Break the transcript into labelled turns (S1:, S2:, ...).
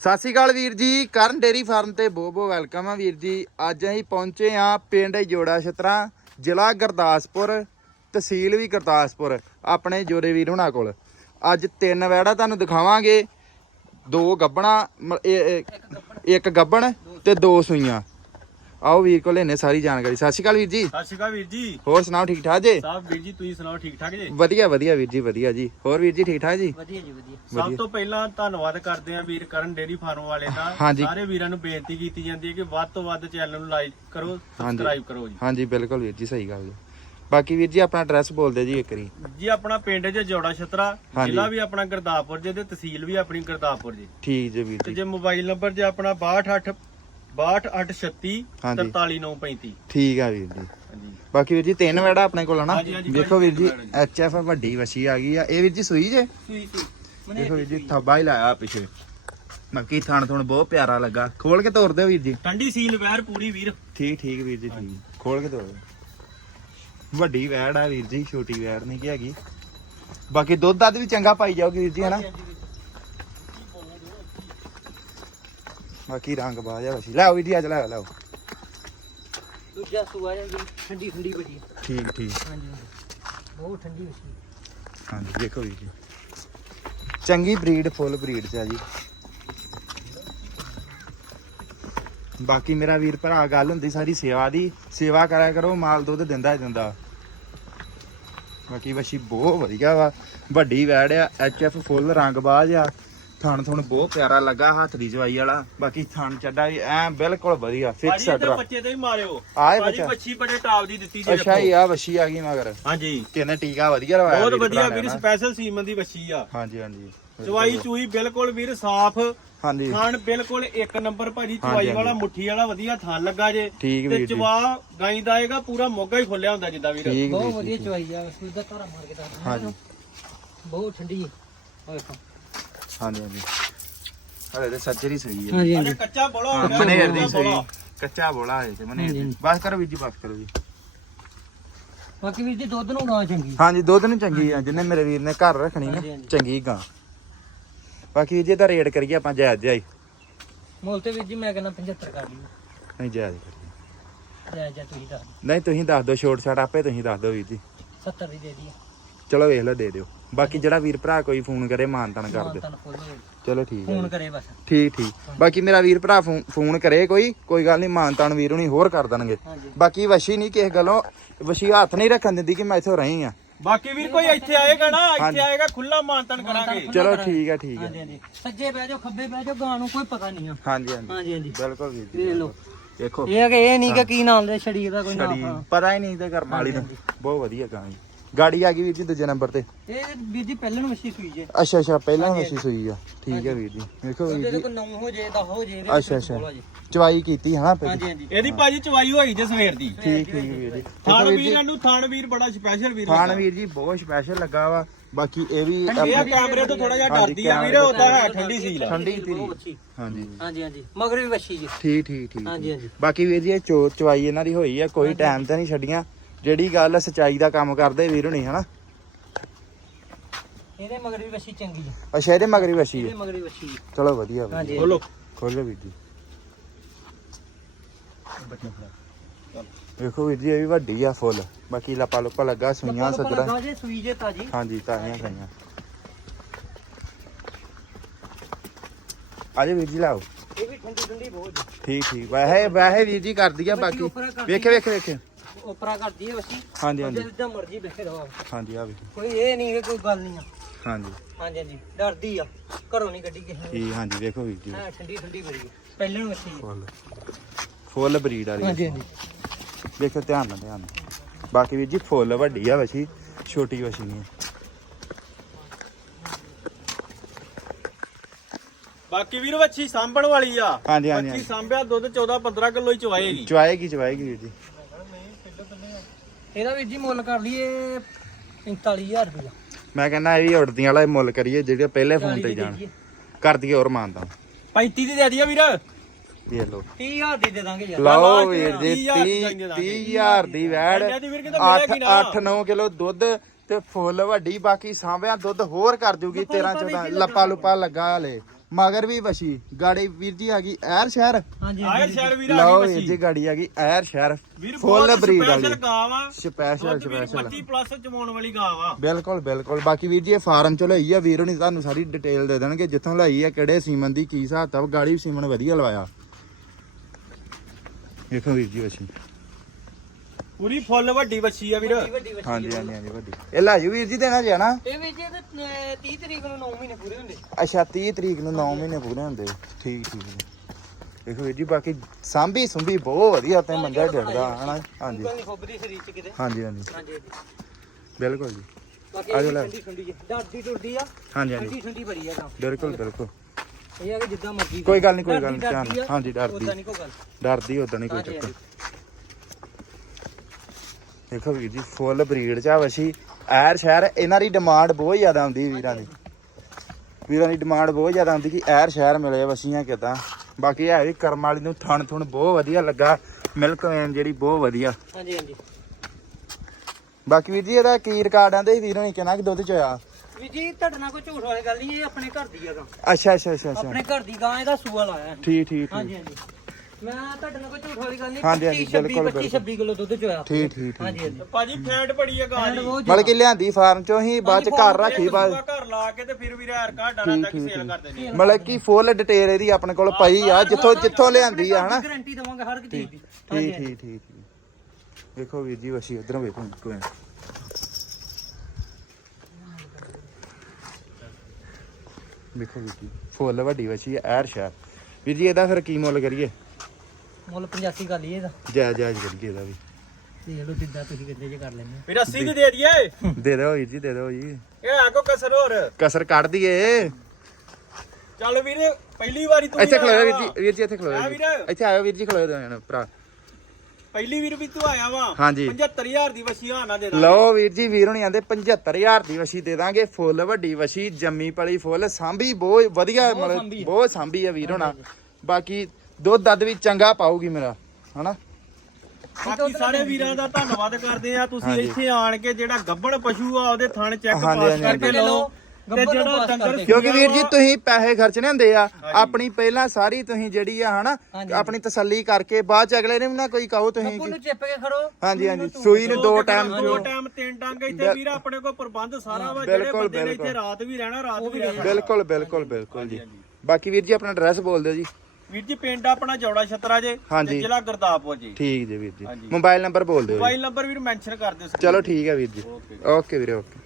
S1: ਸਤਿ ਸ਼੍ਰੀ ਅਕਾਲ ਵੀਰ ਜੀ, ਕਰਨ ਡੇਰੀ ਫਾਰਮ ਤੇ ਬਹੁਤ ਬਹੁਤ ਵੈਲਕਮ ਆ ਵੀਰ ਜੀ। ਅੱਜ ਅਸੀਂ ਪਹੁੰਚੇ ਆ ਪਿੰਡ ਜੋੜਾ ਛਤਰਾ, ਜ਼ਿਲ੍ਹਾ ਗੁਰਦਾਸਪੁਰ, ਤਹਿਸੀਲ ਵੀ ਗੁਰਦਾਸਪੁਰ, ਆਪਣੇ ਜੋਰੇ ਵੀਰ ਹੁਣਾਂ ਕੋਲ। ਅੱਜ ਤਿੰਨ ਵੈੜਾ ਤੁਹਾਨੂੰ ਦਿਖਾਵਾਂਗੇ, ਦੋ ਗੱਬਣਾ, ਮ- ਇੱਕ ਗੱਬਣ ਤੇ ਦੋ ਸੂਈਆਂ। ਆਓ ਵੀਰ ਕੋਲ ਲੈਨੇ ਸਾਰੀ ਜਾਣਕਾਰੀ। ਸਤਿ ਸ਼੍ਰੀ ਅਕਾਲ ਵੀਰ ਜੀ।
S2: ਸਤਿ ਸ਼੍ਰੀ ਅਕਾਲ ਵੀਰ ਜੀ।
S1: ਹੋਰ ਸੁਣਾਓ ਠੀਕ ਠਾਕ ਜੀ?
S2: ਸਾਹਿਬ ਵੀਰ ਜੀ ਤੁਸੀਂ ਸੁਣਾਓ ਠੀਕ ਠਾਕ ਜੀ?
S1: ਵਧੀਆ ਵਧੀਆ ਵੀਰ ਜੀ ਵਧੀਆ ਜੀ। ਹੋਰ ਵੀਰ ਜੀ ਠੀਕ ਠਾਕ ਜੀ?
S3: ਵਧੀਆ ਜੀ ਵਧੀਆ।
S2: ਸਭ ਤੋਂ ਪਹਿਲਾਂ ਧੰਨਵਾਦ ਕਰਦੇ ਆ ਵੀਰ ਕਰਨ ਡੇਰੀ ਫਾਰਮ ਵਾਲੇ ਦਾ। ਸਾਰੇ ਵੀਰਾਂ ਨੂੰ ਬੇਨਤੀ ਕੀਤੀ ਜਾਂਦੀ ਹੈ ਕਿ ਵੱਧ ਤੋਂ ਵੱਧ ਚੈਨਲ ਨੂੰ ਲਾਈਕ ਕਰੋ ਸਬਸਕ੍ਰਾਈਬ ਕਰੋ ਜੀ।
S1: ਹਾਂਜੀ ਬਿਲਕੁਲ ਵੀਰ ਜੀ ਸਹੀ ਗੱਲ ਜੀ। ਬਾਕੀ ਵੀਰ ਜੀ ਆਪਣਾ ਐਡਰੈਸ ਬੋਲ ਦਿਓ ਜੀ ਇੱਕ ਵਾਰੀ।
S2: ਜੀ ਆਪਣਾ ਪਿੰਡ ਜੇ ਜੋੜਾ ਛਤਰਾ। ਜ਼ਿਲ੍ਹਾ ਵੀ ਆਪਣਾ ਗੁਰਦਾਸਪੁਰ ਜੇ ਤੇ ਤਹਿਸੀਲ ਵੀ ਆਪਣੀ ਗੁਰਦਾਸਪੁਰ ਜੀ।
S1: ਠੀਕ ਜੀ ਵੀਰ
S2: ਤੇ
S1: ਜੀ।
S2: ਮੋਬਾਈਲ ਨੰਬਰ ਜੇ ਆਪਣਾ 62 62836
S1: ਹਾਂਜੀ।
S2: 43935
S1: ਠੀਕ ਆ ਵੀਰ ਜੀ।
S2: ਹਾਂਜੀ।
S1: ਬਾਕੀ ਵੀਰ ਜੀ ਤਿੰਨ ਵੜਾ ਆਪਣੇ ਕੋਲ ਹਨਾ
S2: ਹਾਂਜੀ, ਹਾਂਜੀ,
S1: ਦੇਖੋ ਵੀਰ ਜੀ
S2: ਤਿੰਨ ਵੜਾ
S1: ਐਚ ਐਫ ਵੱਡੀ ਵਛੀ ਆ ਗਈ ਆ। ਇਹ ਵੀਰ ਜੀ ਸੂਈ ਜੇ?
S3: ਸੂਈ ਸੂਈ।
S1: ਦੇਖੋ ਵੀਰ ਜੀ ਥੱਬਾ ਹੀ ਲਾਇਆ ਪਿੱਛੇ। ਮੱਕੀ ਥਣ ਥਣ ਬਹੁਤ ਪਿਆਰਾ ਲੱਗਾ। ਖੋਲ ਕੇ ਤੋਰ ਦਿਓ ਵੀਰ ਜੀ।
S2: ਠੰਡੀ ਸੀਲ ਵੈਰ ਪੂਰੀ ਵੀਰ।
S1: ਠੀਕ ਠੀਕ ਵੀਰ ਜੀ ਠੀਕ। ਖੋਲ ਕੇ ਤੋਰ ਦਿਓ। ਵੱਡੀ ਵੈੜ ਆ ਵੀਰ ਜੀ ਛੋਟੀ ਵੈੜ ਨਹੀਂ ਕੀ ਹੈਗੀ। ਬਾਕੀ ਦੁੱਧ ਦੱਧ ਵੀ ਚੰਗਾ ਪਾਈ ਜਾਓਗੀ ਵੀਰ ਜੀ ਹਨਾ ਬਾਕੀ ਰੰਗ ਬਾਜ ਆ ਵਛੀ ਲਿਆਓ ਵੀਰ ਜੀ ਅੱਜ ਲਿਆਓ ਲਿਆਓ
S3: ਦੂਜਾ ਸੂਆ ਜੀ ਠੰਡੀ ਠੰਡੀ ਬੜੀ
S1: ਠੀਕ ਠੀਕ।
S3: ਹਾਂਜੀ ਬਹੁਤ ਠੰਡੀ ਵਸੀ
S1: ਹਾਂਜੀ ਦੇਖੋ ਵੀਰ ਜੀ। ਚੰਗੀ ਬਰੀਡ ਫੁੱਲ ਬਰੀਡ ਚ ਆ ਜੀ। ਬਾਕੀ ਮੇਰਾ ਵੀਰ ਭਰਾ ਗੱਲ ਹੁੰਦੀ ਸਾਰੀ ਸੇਵਾ ਦੀ। ਸੇਵਾ ਕਰਿਆ ਕਰੋ ਮਾਲ ਦੁੱਧ ਦਿੰਦਾ ਹੀ ਦਿੰਦਾ। ਬਾਕੀ ਵਸ਼ੀ ਬਹੁਤ ਵਧੀਆ ਵਾ। ਵੱਡੀ ਵੈੜ ਆ ਐਚ ਐਫ ਫੁੱਲ ਰੰਗਬਾਜ਼ ਆ। ਥਣ ਥਣ ਬਹੁਤ ਪਿਆਰਾ ਲੱਗਾ ਹੱਥ ਦੀ ਜਵਾਈ ਵਾਲਾ। ਬਾਕੀ ਥਣ ਚੱਡਾ ਵੀ ਐ ਬਿਲਕੁਲ ਵਧੀਆ ਫਿਕਸ ਅਡਰਾ
S2: ਬੱਚੇ ਤੇ ਹੀ ਮਾਰਿਓ।
S1: ਆਏ ਬੱਚਾ।
S2: ਬੱਚੀ ਬੜੇ ਟਾਪ ਦੀ ਦਿੱਤੀ ਜੀ
S1: ਅੱਛਾ ਹੀ ਆ ਵਸ਼ੀ ਆ ਗਈ ਮਗਰ।
S2: ਹਾਂਜੀ।
S1: ਕਿੰਨੇ ਟੀਕਾ ਵਧੀਆ ਲਵਾਇਆ
S2: ਬਹੁਤ ਵਧੀਆ ਵੀਰ। ਸਪੈਸ਼ਲ ਸੀਮਨ ਦੀ ਵੱਛੀ ਆ।
S1: ਹਾਂਜੀ ਹਾਂਜੀ।
S2: ਚਵਾਈ ਚੂਈ ਬਿਲਕੁਲ ਵੀਰ ਸਾਫ਼।
S1: ਹਾਂਜੀ।
S2: ਥਾਣ ਬਿਲਕੁਲ ਇੱਕ ਨੰਬਰ ਭਾਜੀ ਚਵਾਈ ਵਾਲਾ। ਮੁੱਠੀ ਵਾਲਾ ਵਧੀਆ ਥਾਣ ਲੱਗਾ ਜੇ। ਤੇ ਚਵਾ ਗਾਈ ਦਾ ਆਏਗਾ ਪੂਰਾ ਮੋਗਾ ਹੀ ਖੁੱਲਿਆ ਹੁੰਦਾ ਜਿੱਦਾਂ ਵੀਰ।
S3: ਬਹੁਤ ਵਧੀਆ ਚਵਾਈ ਆ ਸੂਈ ਦਾ ਧਾਰਾ ਮਾਰ ਕੇ ਦੱਸ
S1: ਹਾਂਜੀ।
S3: ਬਹੁਤ ਠੰਡੀ ਵੇਖੋ।
S1: ਹਾਂਜੀ ਹਾਂਜੀ। ਹਲੇ ਤੇ ਸੱਜਰੀ ਸਹੀ ਹੈ।
S3: ਹਾਂਜੀ
S2: ਕੱਚਾ ਬੋਲਾ ਹੋ ਗਿਆ
S1: ਮਨੇਰ ਦੀ ਸਹੀ। ਕੱਚਾ ਬੋਲਾ ਹੈ ਤੇ ਮਨੇਰ ਦੀ। ਬਸ ਕਰੋ ਵੀਰ ਜੀ ਬਸ ਕਰੋ ਜੀ।
S3: ਬਾਕੀ ਵੀਰ ਜੀ ਦੁੱਧ ਨੂੰ ਗਾਂ ਚੰਗੀ।
S1: ਹਾਂਜੀ ਦੁੱਧ ਨੂੰ ਚੰਗੀ ਆ ਜਿੰਨੇ ਮੇਰੇ ਵੀਰ ਨੇ ਘਰ ਰੱਖਣੀ ਨਾ। ਚੰਗੀ ਗਾਂ। ਬਾਕੀ ਵੀਰ ਜੀ ਦਾ ਰੇਟ ਕਰੀਏ ਆਪਾਂ ਜਾਇਜ਼ ਜਾਈ
S3: ਮੁੱਲ ਤੇ ਵੀਰ ਜੀ ਮੈਂ ਕਹਿੰਦਾ 75 ਕਰ ਲਈ
S1: ਨਹੀਂ ਜਾਇਜ਼ ਕਰੀਏ।
S3: ਜੈ ਜੈ ਤੁਸੀਂ ਦੱਸ
S1: ਨਹੀਂ ਤੁਸੀਂ ਦੱਸ ਦਿਓ ਛੋਟ ਛਾਟ ਆਪੇ ਤੁਸੀਂ ਦੱਸ ਦਿਓ ਵੀਰ ਜੀ।
S3: 70 ਦੀ ਦੇ ਦੀ
S1: ਚਲੋ ਵੇਖ ਲਓ ਦੇ ਦਿਓ। ਬਾਕੀ ਜਿਹੜਾ ਵੀਰ ਭਰਾ ਕੋਈ ਫੋਨ ਕਰੇ ਮਾਨਤਨ ਕਰ
S3: ਫੁੱਲ
S1: ਚਲੋ ਠੀਕ ਹੈ
S3: ਫੋਨ। ਕਰੇ ਬਸ।
S1: ਠੀਕ ਠੀਕ। ਬਾਕੀ ਮੇਰਾ ਵੀਰ ਭਰਾ ਫੋਨ- ਕਰੇ ਕੋਈ ਕੋਈ ਗੱਲ ਨਹੀਂ ਮਾਨਤਾਨ ਵੀਰ ਹੁਣੀ ਹੋਰ ਕਰ ਦੇਣਗੇ। ਬਾਕੀ ਵਸ਼ੀ ਨਹੀਂ ਕਿਸੇ ਗੱਲੋਂ ਵਸ਼ੀ ਹੱਥ ਨਹੀਂ ਰੱਖਣ ਦਿੰਦੀ ਕਿ ਮੈਂ ਇੱਥੋਂ ਰਹੀ ਆ।
S2: ਬਾਕੀ ਵੀਰ ਕੋਈ ਇੱਥੇ ਆਏਗਾ ਨਾ। ਇੱਥੇ ਆਏਗਾ ਖੁੱਲਾ ਮਾਨਤਨ ਕਰਾਂਗੇ।
S1: ਚਲੋ ਠੀਕ ਹੈ ਠੀਕ ਹੈ
S3: ਸੱਜੇ ਬਹਿ ਜਾਓ ਖੱਬੇ ਬਹਿ ਜਾਓ ਗਾਂ ਨੂੰ ਕੋਈ ਪਤਾ ਨਹੀਂ ਆ।
S1: ਹਾਂਜੀ ਹਾਂਜੀ।
S3: ਹਾਂਜੀ ਹਾਂਜੀ।
S1: ਬਿਲਕੁਲ ਵੀਰ ਜੀ
S3: ਲਓ।
S1: ਦੇਖੋ।
S3: ਇਹ ਹੈ ਕਿ ਇਹ ਨਹੀਂ ਕਿ ਕੀ ਨਾਮ ਦੇ ਸ਼ਰੀਰ ਦਾ ਕੋਈ ਨਾਮ।
S1: ਪਤਾ ਹੀ ਨਹੀਂ ਤੇ ਕਰਮ ਵਾਲੀ ਦਾ ਬਹੁਤ ਵਧੀਆ ਗਾਂ ਜੀ। ਗਾੜੀ ਆ ਗਈ ਵੀਰ ਜੀ ਦੂਜੇ ਨੰਬਰ ਤੇ।
S3: ਇਹ ਵੀਰ ਜੀ ਪਹਿਲਾਂ ਨੂੰ ਵਸੀ ਸੂਈ ਜੇ।
S1: ਅੱਛਾ ਅੱਛਾ ਪਹਿਲਾਂ ਵਸ਼ੀ ਸੂਈ ਆ। ਠੀਕ ਹੈ ਵੀਰ ਜੀ। ਦੇਖੋ ਵੀਰ
S3: ਉਹਦੇ
S1: ਜੀ।
S3: ਕੋਲ 9 ਹੋ ਜੇ 10 ਹੋ ਜੇ
S1: ਅੱਛਾ ਅੱਛਾ। ਚਵਾਈ ਕੀਤੀ ਹਨਾ ਪਹਿਲੀ
S3: ਹਾਂਜੀ ਹਾਂਜੀ।
S2: ਇਹਦੀ ਭਾਜੀ ਚਵਾਈ ਹੋਈ ਜੇ ਸਵੇਰ ਦੀ।
S1: ਠੀਕ ਠੀਕ ਵੀਰ ਜੀ।
S2: ਥਾਣ
S1: ਦੇਖੋ ਵੀਰ ਜੀ।
S2: ਵੀਰ ਨੂੰ ਥਾਣ ਵੀਰ ਬੜਾ ਸਪੈਸ਼ਲ ਵੀਰ
S1: ਖਾਨ
S2: ਲੱਗਾ।
S1: ਵੀਰ ਜੀ ਬਹੁਤ ਸਪੈਸ਼ਲ ਲੱਗਾ ਵਾ। ਬਾਕੀ ਇਹ ਵੀ
S2: ਇਹ ਕੈਮਰੇ ਤੋਂ ਥੋੜਾ ਜਿਹਾ
S1: ਹਾਂਜੀ,
S2: ਡਰਦੀ ਆ ਵੀਰ ਉਦਾਂ ਹੈ ਠੰਡੀ ਸੀਲ ਆ।
S1: ਠੰਡੀ ਤੇਰੀ ਹਾਂਜੀ।
S3: ਹਾਂਜੀ ਹਾਂਜੀ। ਮਗਰ ਵੀ ਵਸੀ ਜੀ।
S1: ਠੀਕ ਠੀਕ ਠੀਕ
S3: ਹਾਂਜੀ ਹਾਂਜੀ।
S1: ਬਾਕੀ ਵੀਰ ਜੀ ਇਹ ਚੋ ਚਵਾਈ ਇਹਨਾਂ ਦੀ ਹੋਈ ਆ ਕੋਈ ਟਾਈਮ ਤੇ ਨਹੀਂ ਛੱਡੀਆਂ। ਜਿਹੜੀ ਗੱਲ ਸਚਾਈ ਦਾ ਕੰਮ ਕਰਦੇ ਵੀਰ ਹੁਣੀ ਹਨਾ?
S3: ਇਹਦੇ ਮਗਰ ਵੀ ਵਸੀ ਚੰਗੀ ਜੀ
S1: ਅੱਛਾ ਇਹਦੇ ਮਗਰੀ ਵਸ਼ੀ
S3: ਇਹਦੇ
S1: ਹੈ
S3: ਮਗਰ ਵੀ ਵਸੀ
S1: ਚਲੋ ਵਧੀਆ ਵਧੀਆ।
S3: ਹਾਂਜੀ।
S2: ਖੋਲੋ।
S1: ਖੋਲੋ ਵੀਰ ਜੀ। ਵੇਖੋ ਵੀਰ ਜੀ ਇਹ ਵੀ ਵੱਡੀ ਆ ਫੁੱਲ। ਬਾਕੀ ਲਾਪਾ ਲੁਪਾ ਲੱਗਾ ਸੂਈਆਂ ਸੱਜਰਾ
S3: ਲੱਗਾ ਜੇ ਸੂਈ ਜੇ ਤਾਜੀ।
S1: ਹਾਂਜੀ ਤਾਈਆਂ ਖਾਈਆਂ ਆਜੇ ਵੀਰ ਜੀ ਲਾਓ।
S3: ਇਹ ਵੀ ਠੰਡੀ ਠੰਡੀ ਬਹੁਤ
S1: ਠੀਕ ਠੀਕ। ਵੈਸੇ ਵੈਸੇ ਵੀਰ ਜੀ ਕਰਦੀ ਆ ਬਾਕੀ।
S3: ਉੱਪਰ ਕਰਦੀ
S1: ਵੇਖੇ ਵੇਖੇ ਵੇਖੇ
S3: ਉਪਰਾ ਕਰਦੀ ਹੈ ਵਸੀ।
S1: ਹਾਂਜੀ ਹਾਂਜੀ।
S3: ਜਿੱਦਾਂ ਮਰਜ਼ੀ ਬੈਠੇ ਰਹੋ।
S1: ਹਾਂਜੀ ਆ ਵੀ।
S3: ਕੋਈ ਇਹ ਨਹੀਂ ਕਿ ਕੋਈ ਗੱਲ ਨਹੀਂ ਆ।
S1: ਹਾਂਜੀ।
S3: ਹਾਂਜੀ ਹਾਂਜੀ। ਡਰਦੀ ਆ। ਘਰੋਂ ਨਹੀਂ ਕੱਢੀ ਕਿਸੇ ਨੇ।
S1: ਠੀਕ ਹਾਂਜੀ ਵੇਖੋ ਵੀਰ ਜੀ।
S3: ਹਾਂ ਠੰਡੀ ਠੰਡੀ ਬੜੀ ਹੈ ਪਹਿਲੇ ਨੂੰ ਵਸੀ
S1: ਫੁੱਲ। ਫੁੱਲ ਬਰੀਡ ਵਾਲੀ
S3: ਹਾਂਜੀ ਹਾਂਜੀ।
S1: ਦੇਖੋ ਧਿਆਨ ਨਾਲ ਧਿਆਨ ਨਾਲ। ਬਾਕੀ ਵੀਰ ਜੀ ਫੁੱਲ ਵੱਡੀ ਆ ਵਛੀ ਛੋਟੀ ਵਛੀ ਨਹੀਂ
S2: ਬਾਕੀ ਵੀਰ ਵੱਛੀ ਸਾਂਭਣ ਵਾਲੀ ਆ।
S1: ਹਾਂਜੀ, ਹਾਂਜੀ,
S2: ਵੱਛੀ
S1: ਹਾਂਜੀ।
S2: ਸਾਂਭਿਆ ਦੁੱਧ 14 15 ਕਿਲੋ ਹੀ ਚਵਾਏਗੀ
S1: ਚਵਾਏਗੀ ਚਵਾਏਗੀ ਵੀਰ ਜੀ।
S3: ਇਹਦਾ ਵੀਰ ਜੀ ਮੁੱਲ ਕਰ ਲਈਏ 45000 ਰੁਪਇਆ।
S1: ਮੈਂ ਕਹਿੰਦਾ ਇਹ ਵੀ ਉੜਦੀਆਂ ਵਾਲਾ ਮੁੱਲ ਕਰੀਏ ਜਿਹੜੇ ਪਹਿਲੇ ਫੋਨ ਤੇ ਜਾਣ। ਕਰ ਦਈਏ। ਹੋਰ ਮਾਨਦਾ
S2: 35 ਦੀ ਦੇ ਦਿਆ ਵੀਰ।
S1: ਇਹ ਲੋ
S3: 30000 ਦੀ ਦੇ ਦਾਂਗੇ ਯਾਰ।
S1: ਲਓ ਵੀਰ ਜੀ
S2: ਤੀਹ ਹਜ਼ਾਰ ਦੀ
S1: 30
S2: ਜਾਂਦੇ ਦਾਂਗੇ।
S1: 30000 ਦੀ ਵੈੜ
S2: ਇੰਨੇ ਦੀ ਵੀਰ ਕਿਤੇ
S1: 8
S2: ਮਿਲੇਗੀ ਨਾ।
S1: 8 9 ਕਿਲੋ ਦੁੱਧ ਤੇ ਫੁੱਲ ਵੱਡੀ ਬਾਕੀ ਸਾਂਭਿਆ ਦੁੱਧ ਹੋਰ ਕਰ ਜੂਗੀ 13 14 ਲੱਪਾ ਲੁਪਾ ਲੱਗਾ ਹਲੇ। ਮਗਰ ਵੀ ਵਸ਼ੀ। ਗਾੜੀ ਵੀਰ ਜੀ ਆ ਗਈ ਐਰ ਸ਼ਹਿਰ।
S3: ਹਾਂਜੀ
S2: ਆਏ ਸ਼ਹਿਰ ਵੀਰ ਆ
S1: ਲਓ
S2: ਗਈ
S1: ਵੀਰ ਜੀ ਗਾੜੀ ਆ ਗਈ ਐਰ ਸ਼ਹਿਰ।
S2: ਵੀਰ
S1: ਫੁੱਲ ਬਰੀਡ ਵਾਲੀ।
S2: ਵਾ
S1: ਸਪੈਸ਼ਲ ਸਪੈਸ਼ਲ
S2: 25 ਪਲੱਸ ਚਮਾਉਣ ਵਾਲੀ
S1: ਬਿਲਕੁਲ ਬਿਲਕੁਲ। ਬਾਕੀ ਵੀਰ ਜੀ ਇਹ ਫਾਰਮ ਚ ਲਈ ਆ ਵੀਰੋ ਨਹੀਂ ਤੁਹਾਨੂੰ ਸਾਰੀ ਡਿਟੇਲ ਦੇ ਦੇਣਗੇ ਜਿੱਥੋਂ ਲਈ ਆ ਕਿਹੜੇ ਸੀਮਨ ਦੀ ਕੀ ਹਿਸਾਬ ਤਾ ਗਾੜੀ ਸੀਮਨ ਵਧੀਆ ਲਵਾਇਆ। ਵੇਖੋ ਵੀਰ ਜੀ ਵਸ਼ੀ।
S2: ਪੂਰੀ ਫੁੱਲ ਵੱਡੀ ਬੱਚੀ ਆ ਵੀਰ।
S3: ਵੱਡੀ ਵੱਡੀ ਵੱਡੀ
S1: ਹਾਂਜੀ ਹਾਂਜੀ ਹਾਂਜੀ ਵੱਡੀ। ਇਹ ਲਾਜੂ ਵੀਰ ਜੀ ਦੇਣਾ ਜੇ ਨਾ
S3: ਇਹ ਵੀ ਜੇ ਤੇ 30 ਤਰੀਕ ਨੂੰ 9 ਮਹੀਨੇ ਪੂਰੇ ਹੁੰਦੇ।
S1: ਅੱਛਾ 30 ਤਰੀਕ ਨੂੰ 9 ਮਹੀਨੇ ਪੂਰੇ ਹੁੰਦੇ। ਠੀਕ ਠੀਕ। ਦੇਖੋ ਵੀਰ ਜੀ ਬਾਕੀ ਸਾਂਭੀ ਸੁੰਭੀ ਬਹੁਤ ਵਧੀਆ ਤੇ ਮੰਜਾ ਡਿੱਗਦਾ ਹਨਾ? ਹਾਂਜੀ।
S3: ਉਂਗਲ ਨਹੀਂ ਫੁੱਬਦੀ ਸਰੀਰ ਚ ਕਿਤੇ।
S1: ਹਾਂਜੀ ਹਾਂਜੀ।
S3: ਹਾਂਜੀ ਹਾਂਜੀ।
S1: ਬਿਲਕੁਲ ਜੀ।
S3: ਬਾਕੀ
S1: ਲੈ।
S3: ਠੰਡੀ ਠੰਡੀ ਡਰਦੀ ਟੁਰਦੀ ਆ।
S1: ਹਾਂਜੀ ਹਾਂਜੀ।
S3: ਠੰਡੀ ਠੰਡੀ ਬੜੀ ਆ ਤਾਂ।
S1: ਬਿਲਕੁਲ ਬਿਲਕੁਲ।
S3: ਇਹ ਆ ਕਿ ਜਿੱਦਾਂ ਮਰਜ਼ੀ
S1: ਕੋਈ ਗੱਲ ਨੀ, ਕੋਈ ਗੱਲ ਨੀ, ਧਿਆਨ ਹਾਂਜੀ, ਡਰਦੀ।
S3: ਓਦਾਂ ਨਹੀਂ ਕੋਈ ਗੱਲ।
S1: ਡਰਦੀ ਉਦਾਂ ਨਹੀਂ ਕੋਈ ਚੱਕਰ। ਦੇਖੋ ਵੀਰ ਜੀ ਫੁੱਲ ਬਰੀਡ ਚ ਆ ਵਸ਼ੀ। ਐਰ ਸ਼ਹਿਰ ਇਹਨਾਂ ਦੀ ਡਿਮਾਂਡ ਬਹੁਤ ਜ਼ਿਆਦਾ ਹੁੰਦੀ ਵੀਰਾਂ ਦੀ। ਵੀਰਾਂ ਦੀ ਡਿਮਾਂਡ ਬਹੁਤ ਜ਼ਿਆਦਾ ਹੁੰਦੀ ਕਿ ਐਰ ਸ਼ਹਿਰ ਮਿਲੇ ਵਸੀਆਂ ਕਿਦਾਂ। ਬਾਕੀ ਹੈ ਵੀ ਕਰਮ ਵਾਲੀ ਨੂੰ ਥਣ ਥੁਣ ਬਹੁਤ ਵਧੀਆ ਲੱਗਾ। ਮਿਲਕ ਵੇਨ ਜਿਹੜੀ ਬਹੁਤ ਵਧੀਆ।
S3: ਹਾਂਜੀ ਹਾਂਜੀ।
S1: ਬਾਕੀ ਵੀਰ ਜੀ ਇਹਦਾ ਕੀ ਰਿਕਾਰਡ ਆਂਦੇ ਵੀਰੋਂ ਨੇ ਕਿੰਨਾ ਕਿ ਦੁੱਧ ਚ ਹੋਇਆ
S3: ਵੀ ਜੀ ਤੁਹਾਡੇ ਨਾਲ ਕੋਈ ਝੂਠ ਵਾਲੀ ਗੱਲ ਨਹੀਂ ਇਹ ਆਪਣੇ ਘਰ ਦੀ ਆ ਗਾਂ।
S1: ਅੱਛਾ ਅੱਛਾ ਅੱਛਾ ਅੱਛਾ।
S3: ਆਪਣੇ ਘਰ ਦੀ ਗਾਂ ਇਹਦਾ ਸੂਆ ਲਾਇਆ
S1: ਠੀਕ ਠੀਕ।
S3: ਹਾਂਜੀ ਹਾਂਜੀ। ਮੈਂ ਤੁਹਾਡੇ ਨਾਲ ਕੋਈ ਝੂਠ ਵਾਲੀ ਗੱਲ ਨਹੀਂ
S1: ਹਾਂਜੀ, ਹਾਂਜੀ,
S3: 25
S1: ਬਿਲਕੁਲ,
S3: 25 26 ਕਿਲੋ ਦੁੱਧ ਚੋਇਆ।
S1: ਠੀਕ ਠੀਕ ਠੀਕ
S3: ਹਾਂਜੀ ਹਾਂਜੀ।
S2: ਭਾਜੀ ਫੈਟ ਬੜੀ ਆ ਗਾਂ ਦੀ
S1: ਮਤਲਬ ਕਿ ਲਿਆਂਦੀ ਫਾਰਮ ਚੋਂ ਹੀ ਬਾਅਦ ਚ ਘਰ ਰੱਖੀ ਬਾਅਦ
S2: ਘਰ ਲਾ ਕੇ ਤੇ ਫਿਰ ਵੀਰ ਹਰ ਕਾ ਡਾਣਾ ਤੱਕ ਸੇਲ ਕਰ ਦਿੰਦੇ ਆ।
S1: ਮਤਲਬ ਕਿ ਫੁੱਲ ਡਿਟੇਲ ਇਹਦੀ ਆਪਣੇ ਕੋਲ ਪਈ ਆ ਜਿੱਥੋਂ ਜਿੱਥੋਂ ਲਿਆਂਦੀ ਆ ਹਨਾ?
S3: ਗਾਰੰਟੀ ਦਵਾਂਗੇ ਹਰ ਇੱਕ ਚੀਜ਼ ਦੀ।
S1: ਠੀਕ ਠੀਕ ਠੀਕ ਠੀਕ। ਵੇਖੋ ਵੀਰ ਜੀ ਵਸੀ ਉਧਰੋਂ ਵੇਖੋ ਕੋਈ ਨਾ। ਵੇਖੋ ਵੀਰ ਜੀ ਫੁੱਲ ਵੱਡੀ ਵਸੀ ਐਰ ਸ਼ਹਿਰ। ਵੀਰ ਜੀ ਇਹਦਾ ਫਿਰ ਕੀ ਮੁੱਲ ਕਰੀਏ?
S3: ਮੁੱਲ 85 ਕਰ ਲਈਏ ਇਹਦਾ
S1: ਜਾਇਜ਼ ਜਾਇਜ਼ ਕਰੀਏ ਇਹਦਾ ਵੀ
S3: ਦੇਖ ਲਓ ਜਿੱਦਾਂ ਤੁਸੀਂ ਕਿੱਦਾਂ ਜੇ ਕਰ ਲੈਂਦੇ
S2: ਵੀਰ 80 ਦੀ ਦੇ ਦਈਏ
S1: ਦੇ ਦਿਓ ਵੀਰ ਜੀ ਦੇ ਦਿਓ ਜੀ
S2: ਇਹ ਆ ਕੋ ਕਸਰ ਹੋਰ
S1: ਕਸਰ ਕੱਢ ਦਈਏ
S2: ਚੱਲ ਵੀਰ ਪਹਿਲੀ ਵਾਰੀ ਤੂੰ
S1: ਇੱਥੇ ਖਲੋਇਆ ਵੀਰ। ਜੀ ਵੀਰ ਜੀ ਇੱਥੇ ਖਲੋਇਆ ਜੀ।
S2: ਵੀਰ।
S1: ਇੱਥੇ ਆਇਓ ਵੀਰ ਜੀ ਖਲੋਇਆ ਦੋਵੇਂ ਭਰਾ
S2: ਪਹਿਲੀ ਵੀਰ ਵੀ ਤੂੰ ਆਇਆ ਵਾ
S1: ਹਾਂਜੀ।
S2: 75000 ਦੀ ਵਸੀ ਆ ਨਾ ਦੇ ਦਾਂਗੇ।
S1: ਲਓ ਵੀਰ ਜੀ ਵੀਰ ਹੁਣੀ ਆਂਦੇ 75000 ਦੀ ਵਸ਼ੀ ਦੇ ਦਾਂਗੇ ਫੁੱਲ ਵੱਡੀ ਵਸ਼ੀ ਜੰਮੀ ਪਲੀ ਫੁੱਲ ਸਾਂਭੀ ਬਹੁਤ ਵਧੀਆ ਮਤਲਬ। ਬਹੁਤ ਸਾਂਭੀ ਆ ਵੀਰ ਹੋਣਾ ਬਾਕੀ ਦੁੱਧ ਦੱਧ ਵੀ ਚੰਗਾ ਪਾਊਗੀ ਮੇਰਾ ਹਨਾ?
S2: ਬਾਕੀ ਸਾਰੇ ਵੀਰਾਂ ਦਾ ਧੰਨਵਾਦ ਕਰਦੇ ਆ ਤੁਸੀਂ
S1: ਹਾਂਜੀ।
S2: ਇੱਥੇ ਆਣ ਕੇ ਜਿਹੜਾ ਗੱਬਣ ਪਸ਼ੂ ਆ ਉਹਦੇ ਥਣ ਚੈੱਕ
S1: ਹਾਂਜੀ,
S2: ਪਾਸ
S1: ਹਾਂਜੀ,
S2: ਕਰਕੇ
S3: ਹਾਂਜੀ।
S2: ਲਓ ਤੇ
S3: ਗੱਭਣ
S2: ਜਿਹੜਾ
S3: ਪਾਸ
S2: ਡੰਗਰ
S3: ਕਰਕੇ।
S1: ਕਿਉਂਕਿ ਵੀਰ ਜੀ ਤੁਸੀਂ ਪੈਸੇ ਖਰਚਣੇ ਹੁੰਦੇ ਆ। ਆਪਣੀ ਪਹਿਲਾਂ ਸਾਰੀ ਤੁਸੀਂ ਜਿਹੜੀ ਆ ਹਨਾ
S3: ਹਾਂਜੀ।
S1: ਆਪਣੀ ਤਸੱਲੀ ਕਰਕੇ ਬਾਅਦ ਚ ਅਗਲੇ ਨੇ ਵੀ ਨਾ ਕੋਈ ਕਹੋ ਤੁਸੀਂ ਕਿ
S3: ਨੂੰ ਚਿੱਪ ਕੇ ਖੜੋ।
S1: ਹਾਂਜੀ ਹਾਂਜੀ। ਸੂਈ ਨੂੰ ਦੋ ਟਾਈਮ
S2: ਦੋ ਟਾਈਮ ਤਿੰਨ ਟਾਂਗੇ ਇੱਥੇ ਵੀਰ ਆਪਣੇ ਕੋਲ ਪ੍ਰਬੰਧ ਸਾਰਾ ਵਾ ਜਿਹੜੇ
S1: ਬਿਲਕੁਲ,
S2: ਬੰਦੇ ਨੇ ਇੱਥੇ
S1: ਬਿਲਕੁਲ।
S2: ਰਾਤ ਵੀ ਰਹਿਣਾ ਰਾਤ ਵੀ ਰਹਿਣਾ।
S1: ਬਿਲਕੁਲ ਬਿਲਕੁਲ ਬਿਲਕੁਲ ਜੀ। ਬਾਕੀ ਵੀਰ ਜੀ ਆਪਣਾ ਐਡਰੈਸ ਬੋਲ ਦਿਓ ਜੀ।
S2: ਵੀਰ ਜੀ ਪਿੰਡ ਆਪਣਾ ਜੌੜਾ ਛਤਰਾ ਜੇ
S1: ਹਾਂਜੀ।
S2: ਜ਼ਿਲ੍ਹਾ ਗੁਰਦਾਸਪੁਰ ਜੀ।
S1: ਠੀਕ ਜੀ ਵੀਰ ਜੀ।
S2: ਹਾਂਜੀ।
S1: ਮੋਬਾਈਲ ਨੰਬਰ ਬੋਲ ਦਿਓ ਜੀ।
S2: ਮੋਬਾਈਲ ਨੰਬਰ ਵੀਰ ਮੈਂਸ਼ਨ ਕਰ ਦਿਓ
S1: ਚਲੋ ਠੀਕ ਹੈ ਵੀਰ ਜੀ। ਓਕੇ ਵੀਰੇ ਓਕੇ।